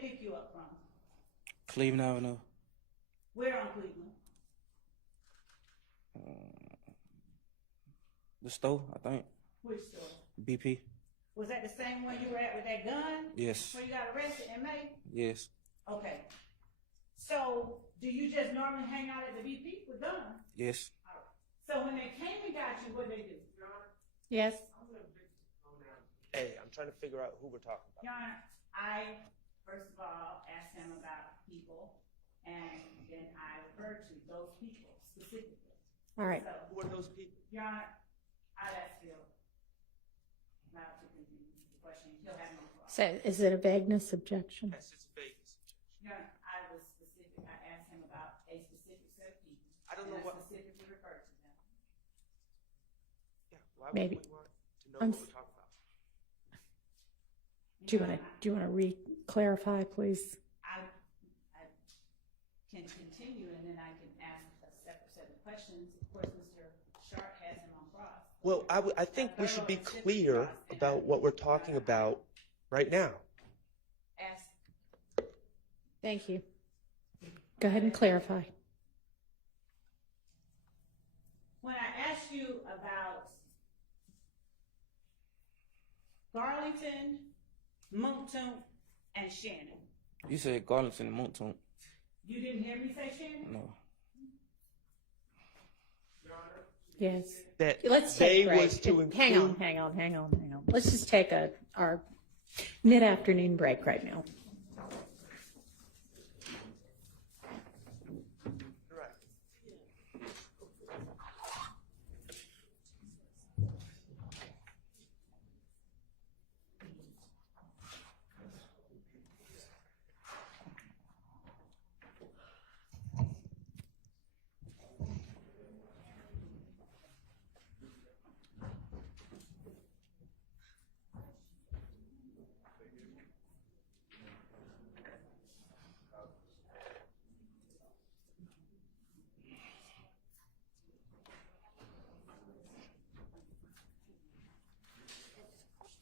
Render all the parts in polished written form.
pick you up from? Cleveland Avenue. Where on Cleveland? The store, I think. Which store? BP. Was that the same one you were at with that gun? Yes. Where you got arrested in May? Yes. Okay. So, do you just normally hang out at the BP with guns? Yes. All right. So when they came and got you, what did they do? Yes. Hey, I'm trying to figure out who we're talking about. Your Honor, I, first of all, asked him about people, and then I referred to those people specifically. All right. So, Who are those people? Your Honor, I'd ask Phil not to continue the question. He'll have no problem. So is it a vagueness objection? Yes, it's a Vegas. Your Honor, I was specific. I asked him about a specific set of people. I don't know and what. I specifically referred to them. Yeah, why Maybe. would we want to know I'm what we're talking about? Do you want to re-clarify, please? I can continue, and then I can ask a separate set of questions. Of course, Mr. Sharp has him on cross. Well, I think we should be clear about what we're talking about right now. Ask. Thank you. Go ahead and clarify. When I asked you about Garlington, Moncton, and Shannon, You said Garlington and Moncton. you didn't hear me say Shannon? No. Yes. That Let's they take a break. was to include. Hang on. Let's just take our mid-afternoon break right now. Right.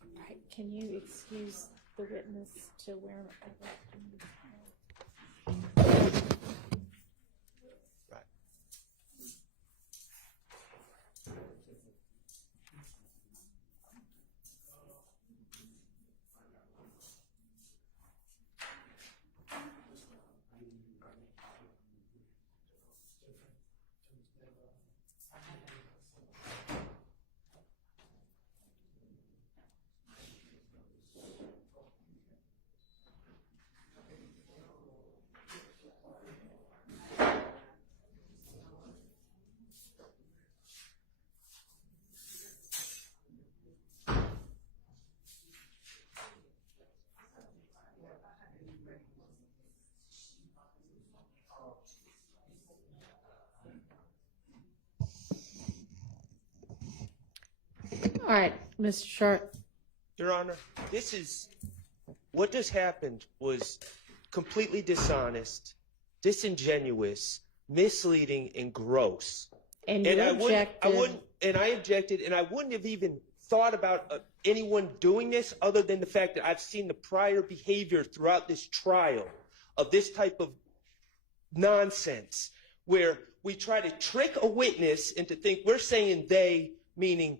All right. Can you excuse the witness to where? Right. All right, Mr. Sharp. Your Honor, what just happened was completely dishonest, disingenuous, misleading, and gross. And you objected. I objected, and I wouldn't have even thought about anyone doing this other than the fact that I've seen the prior behavior throughout this trial of this type of nonsense where we try to trick a witness into think we're saying they, meaning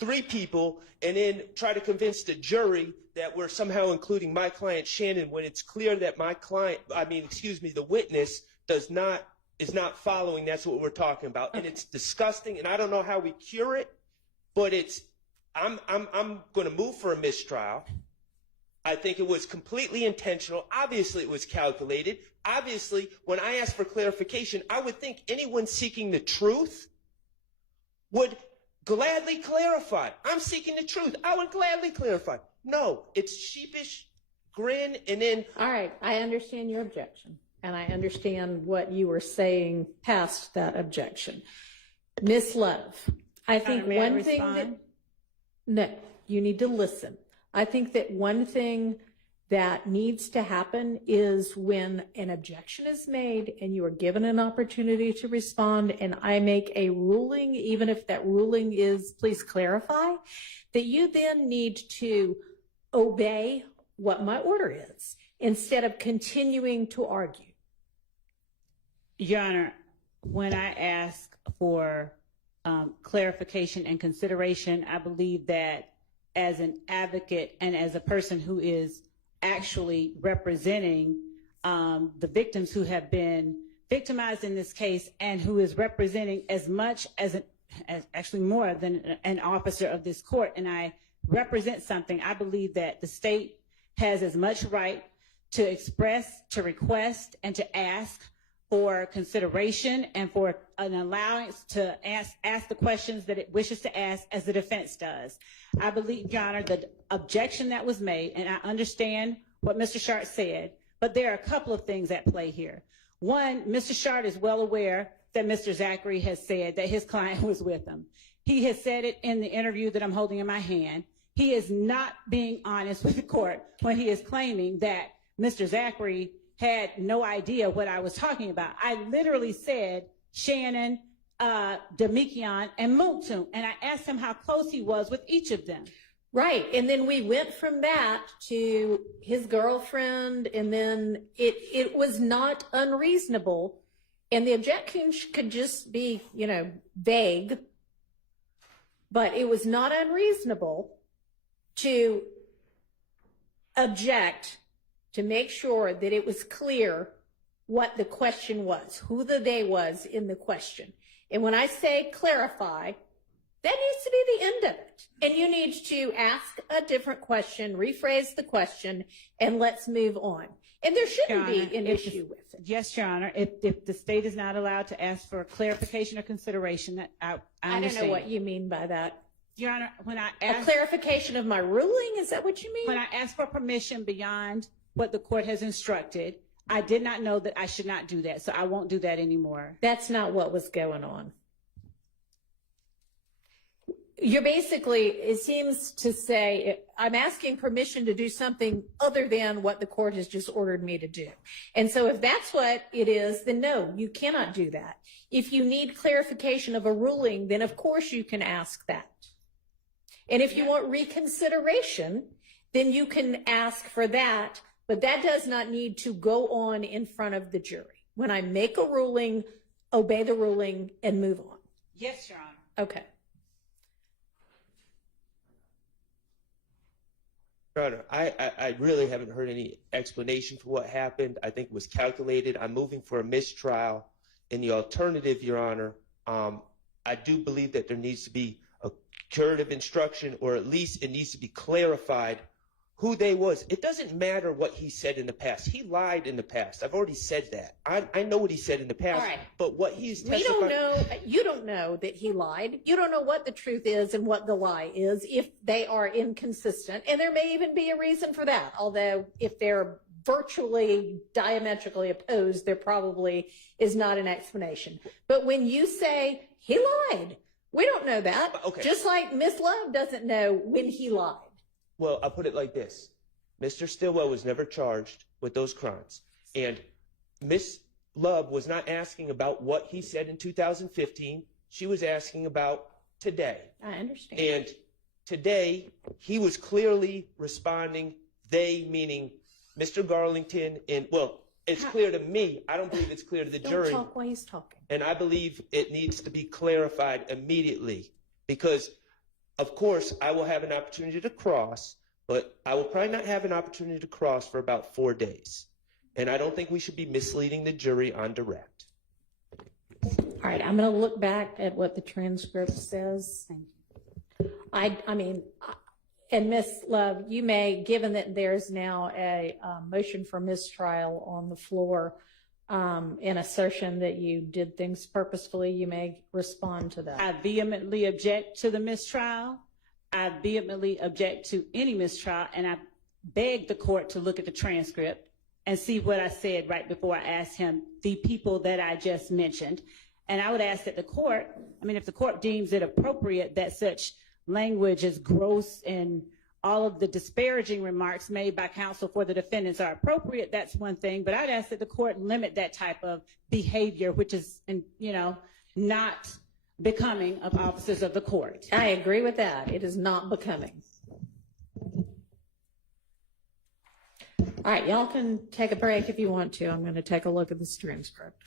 three people, and then try to convince the jury that we're somehow including my client Shannon when it's clear that the witness is not following. That's what we're talking about, and it's disgusting. And I don't know how we cure it, but I'm going to move for a mistrial. I think it was completely intentional. Obviously, it was calculated. Obviously, when I asked for clarification, I would think anyone seeking the truth would gladly clarify. I'm seeking the truth. I would gladly clarify. No, it's sheepish, grin, and then... All right, I understand your objection, and I understand what you were saying past that objection. Miss Love, I think one thing that... No, you need to listen. I think that one thing that needs to happen is when an objection is made and you are given an opportunity to respond and I make a ruling, even if that ruling is, please clarify, that you then need to obey what my order is. instead of continuing to argue? Your Honor, when I ask for clarification and consideration, I believe that as an advocate and as a person who is actually representing the victims who have been victimized in this case and who is representing as much as actually more than an officer of this court, and I represent something, I believe that the state has as much right to express, to request, and to ask for consideration and for an allowance to ask the questions that it wishes to ask as the defense does. I believe, Your Honor, the objection that was made, and I understand what Mr. Shart said, but there are a couple of things at play here. One, Mr. Shart is well aware that Mr. Zachary has said that his client was with him. He has said it in the interview that I'm holding in my hand. He is not being honest with the court when he is claiming that Mr. Zachary had no idea what I was talking about. I literally said Shannon, Demikion, and Muntu, and I asked him how close he was with each of them. Right, and then we went from that to his girlfriend, and then it was not unreasonable, and the objection could just be, vague, but it was not unreasonable to object to make sure that it was clear what the question was, who the they was in the question. And when I say clarify, that needs to be the end of it. And you need to ask a different question, rephrase the question, and let's move on. And there shouldn't be an issue with it. Yes, Your Honor. If the state is not allowed to ask for clarification or consideration, that I understand. I don't know what you mean by that. Your Honor, when I A ask clarification of my ruling, is that what you mean? when I ask for permission beyond what the court has instructed, I did not know that I should not do that, so I won't do that anymore. That's not what was going on. You're basically, it seems to say, I'm asking permission to do something other than what the court has just ordered me to do. And so if that's what it is, then no, you cannot do that. If you need clarification of a ruling, then of course you can ask that. And if you want reconsideration, then you can ask for that, but that does not need to go on in front of the jury. When I make a ruling, obey the ruling and move on. Yes, Your Honor. Okay. Your Honor, I really haven't heard any explanation for what happened. I think it was calculated. I'm moving for a mistrial. In the alternative, Your Honor, I do believe that there needs to be a curative instruction, or at least it needs to be clarified who they was. It doesn't matter what he said in the past. He lied in the past. I've already said that. I know what he said in the past. All right. But what he's We don't know, you don't know that he lied. You don't know what the truth is and what the lie is if they are inconsistent. And there may even be a reason for that. Although if they're virtually diametrically opposed, there probably is not an explanation. But when you say he lied, we don't know that. Okay. Just like Miss Love doesn't know when he lied. Well, I'll put it like this. Mr. Stillwell was never charged with those crimes. And Miss Love was not asking about what he said in 2015. She was asking about today. I understand. And today, he was clearly responding, they meaning Mr. Garlington, and, well, it's clear to me. I don't believe it's clear to the jury. Don't talk while he's talking. And I believe it needs to be clarified immediately because, of course, I will have an opportunity to cross, but I will probably not have an opportunity to cross for about 4 days. And I don't think we should be misleading the jury on direct. All right, I'm going to look back at what the transcript says. I mean, and Ms. Love, you may, given that there's now a motion for mistrial on the floor, in assertion that you did things purposefully, you may respond to that. I vehemently object to the mistrial. I vehemently object to any mistrial, and I beg the court to look at the transcript and see what I said right before I asked him the people that I just mentioned. And I would ask that the court, I mean, if the court deems it appropriate that such language is gross and all of the disparaging remarks made by counsel for the defendants are appropriate, that's one thing. But I'd ask that the court limit that type of behavior, which is, not becoming of officers of the court. I agree with that. It is not becoming. All All right, y'all can take a break if you want to. I'm going to take a look at this transcript.